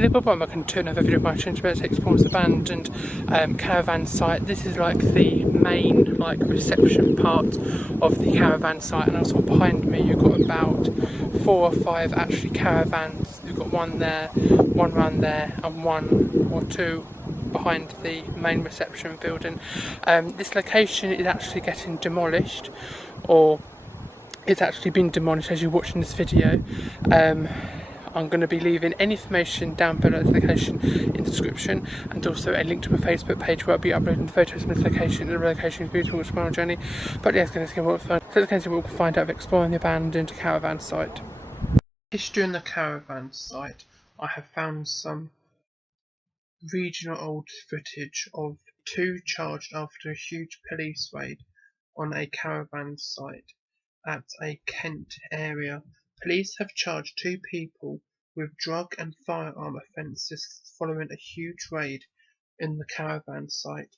Hello, welcome to another video of my channel. About Six Forms Abandoned caravan site. This is like the main reception part of the caravan site, and also behind me you've got about 4 or 5 actually caravans. You've got one there, one round there, and 1 or 2 behind the main reception building. This location is actually getting demolished, or it's actually been demolished as you're watching this video. I'm going to be leaving any information down below the location in the description, and also a link to my Facebook page where I'll be uploading the photos of this location. The location is beautiful, it's a journey. But yeah, let's get what fun. So let's we'll find out of exploring the abandoned caravan site. History on the caravan site. I have found some regional old footage of 2 charged after a huge police raid on a caravan site at a Kent area. Police have charged 2 people with drug and firearm offences following a huge raid in the caravan site.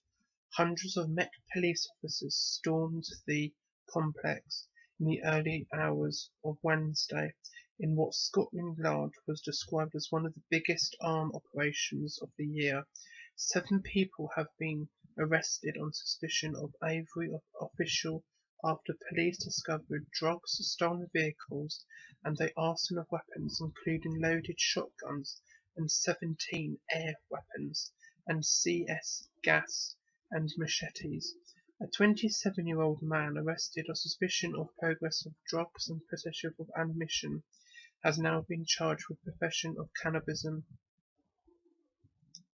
Hundreds of Met police officers stormed the complex in the early hours of Wednesday in what Scotland Yard was described as one of the biggest armed operations of the year. 7 people have been arrested on suspicion of Avery official after police discovered drugs, stolen vehicles, and the arsenal of weapons, including loaded shotguns and 17 air weapons and CS gas and machetes. A 27-year-old man arrested on suspicion of possession of drugs and possession of ammunition has now been charged with possession of cannabism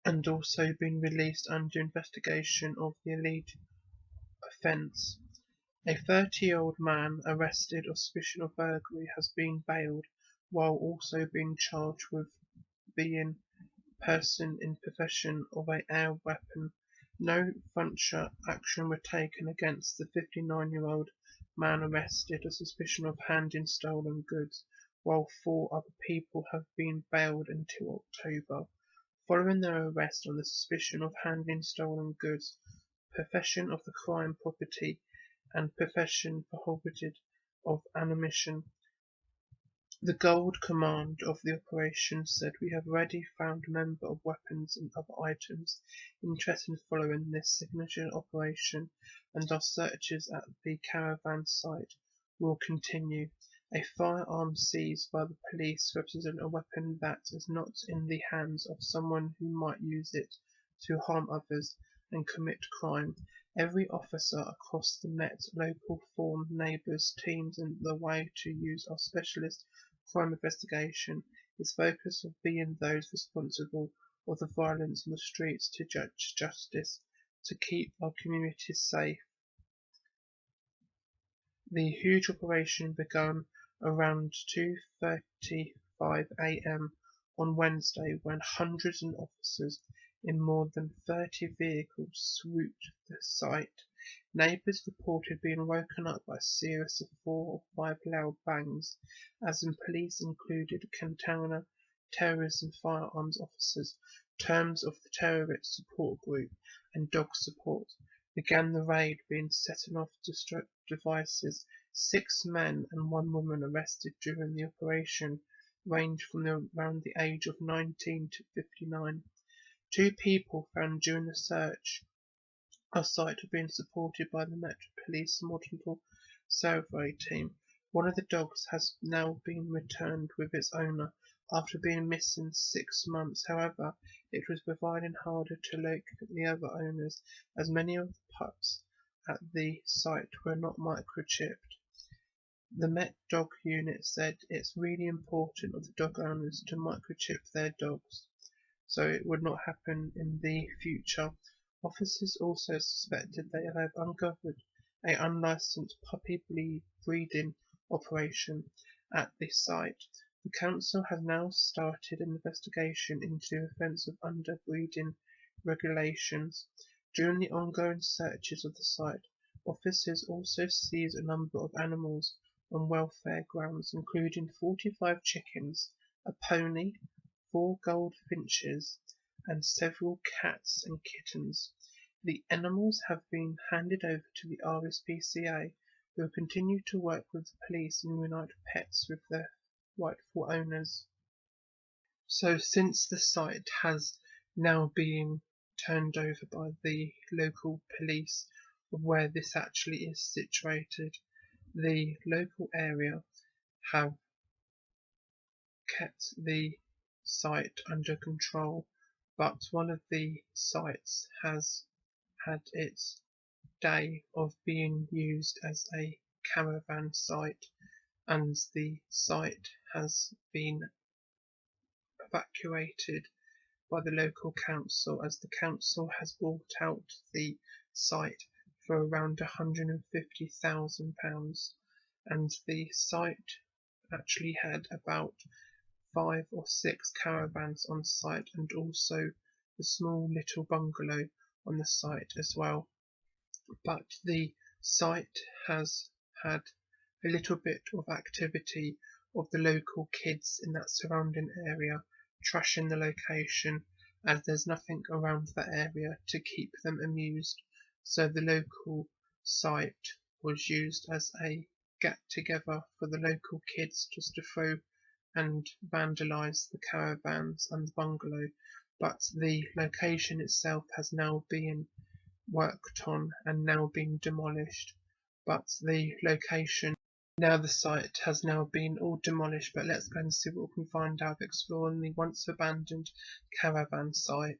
and also been released under investigation of the alleged offence. A 30-year-old man arrested on suspicion of burglary has been bailed, while also being charged with being person in possession of an air weapon. No further action was taken against the 59-year-old man arrested on suspicion of handling stolen goods, while 4 other people have been bailed until October. Following their arrest on the suspicion of handling stolen goods, possession of the crime property, and possession prohibited of ammunition. The Gold Command of the operation said, "We have already found a number of weapons and other items interesting following this signature operation, and our searches at the caravan site will continue. A firearm seized by the police represents a weapon that is not in the hands of someone who might use it to harm others and commit crime. Every officer across the Met local form neighbours teams in the way to use our specialist crime investigation. Its focus of being those responsible for the violence on the streets to judge justice, to keep our communities safe." The huge operation began around 2:35 a.m. on Wednesday when hundreds of officers in more than 30 vehicles swooped the site. Neighbours reported being woken up by a series of 4 or 5 loud bangs, as in police included counter-terrorism firearms officers, terms of the terrorist support group, and dog support. Began the raid being setting off destructive devices. 6 men and 1 woman arrested during the operation ranged from around the age of 19 to 59. 2 people found during the search are site have been supported by the Metropolitan survey team. One of the dogs has now been returned with its owner after being missing 6 months. However, it was proving harder to locate the other owners, as many of the pups at the site were not microchipped. The Met Dog Unit said it's really important for the dog owners to microchip their dogs, so it would not happen in the future. Officers also suspected they have uncovered an unlicensed puppy breeding operation at the site. The council has now started an investigation into the offence of underbreeding regulations. During the ongoing searches of the site, officers also seized a number of animals on welfare grounds, including 45 chickens, a pony, 4 goldfinches, and several cats and kittens. The animals have been handed over to the RSPCA, who will continue to work with the police and reunite pets with their rightful owners. So since the site has now been turned over by the local police of where this actually is situated, the local area have kept the site under control, but one of the sites has had its day of being used as a caravan site, and the site has been evacuated by the local council, as the council has bought out the site for around £150,000, and the site actually had about 5 or 6 caravans on site, and also the small little bungalow on the site as well. But the site has had a little bit of activity of the local kids in that surrounding area trashing the location, as there's nothing around that area to keep them amused, so the local site was used as a get together for the local kids just to throw and vandalise the caravans and the bungalow. But the location itself has now been worked on and now been demolished. But the location, now the site has now been all demolished, but let's go and see what we can find out exploring the once abandoned caravan site.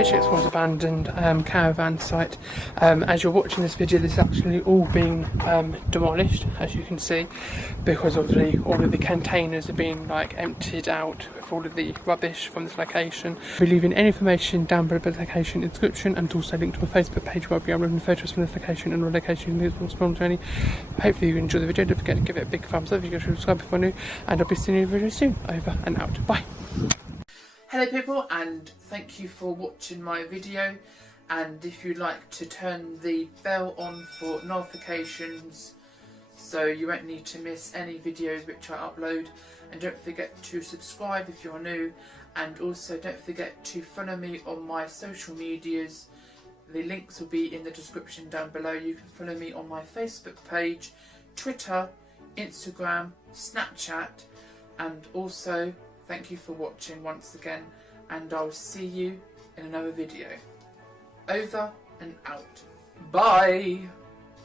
literally was abandoned caravan site. As you're watching this video, this is actually all been demolished, as you can see, because obviously all of the containers are being like emptied out with all of the rubbish from this location. We're leaving any information down below the location in the description, and also link to my Facebook page where I'll be uploading photos from this location and all locations in the sponsor journey. Hopefully you enjoy the video. Don't forget to give it a big thumbs up if you guys subscribe before new, and I'll be seeing you very soon. Over and out. Bye. Hello people, and thank you for watching my video, and if you'd like to turn the bell on for notifications so you won't need to miss any videos which I upload, and don't forget to subscribe if you're new, and also don't forget to follow me on my social medias. The links will be in the description down below. You can follow me on my Facebook page, Twitter, Instagram, Snapchat, and also thank you for watching once again, and I'll see you in another video. Over and out. Bye!